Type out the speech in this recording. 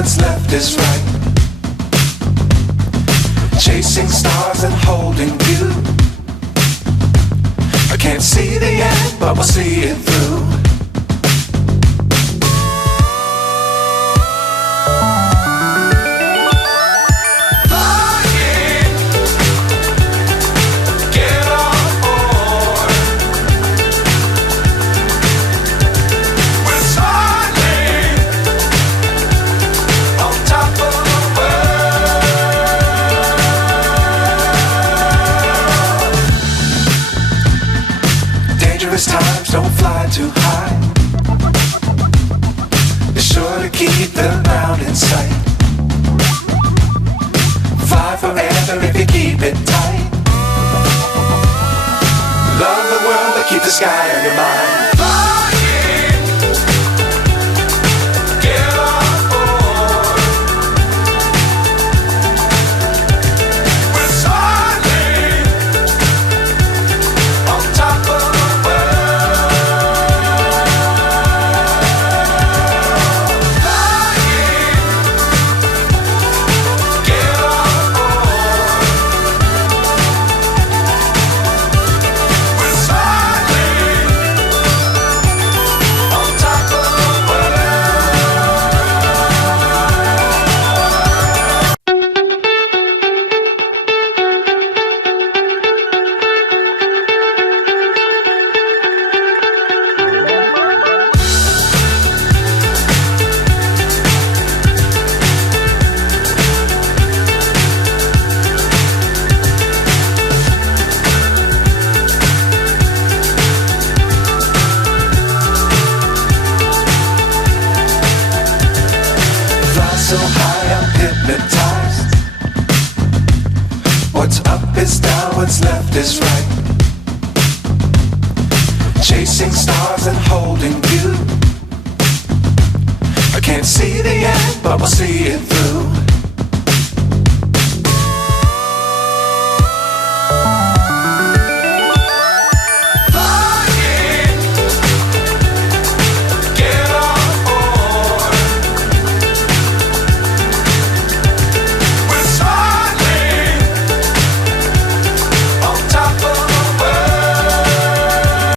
what's left is right. Chasing stars and holding you. I can't see the end, but we'll see it through. Times don't fly too high. Be sure to keep the ground in sight. Fly forever if you keep it tight. Love the world but keep the sky on your mind. So high I'm hypnotized. What's up is down, what's left is right. Chasing stars and holding you. I can't see the end, but we'll see it through.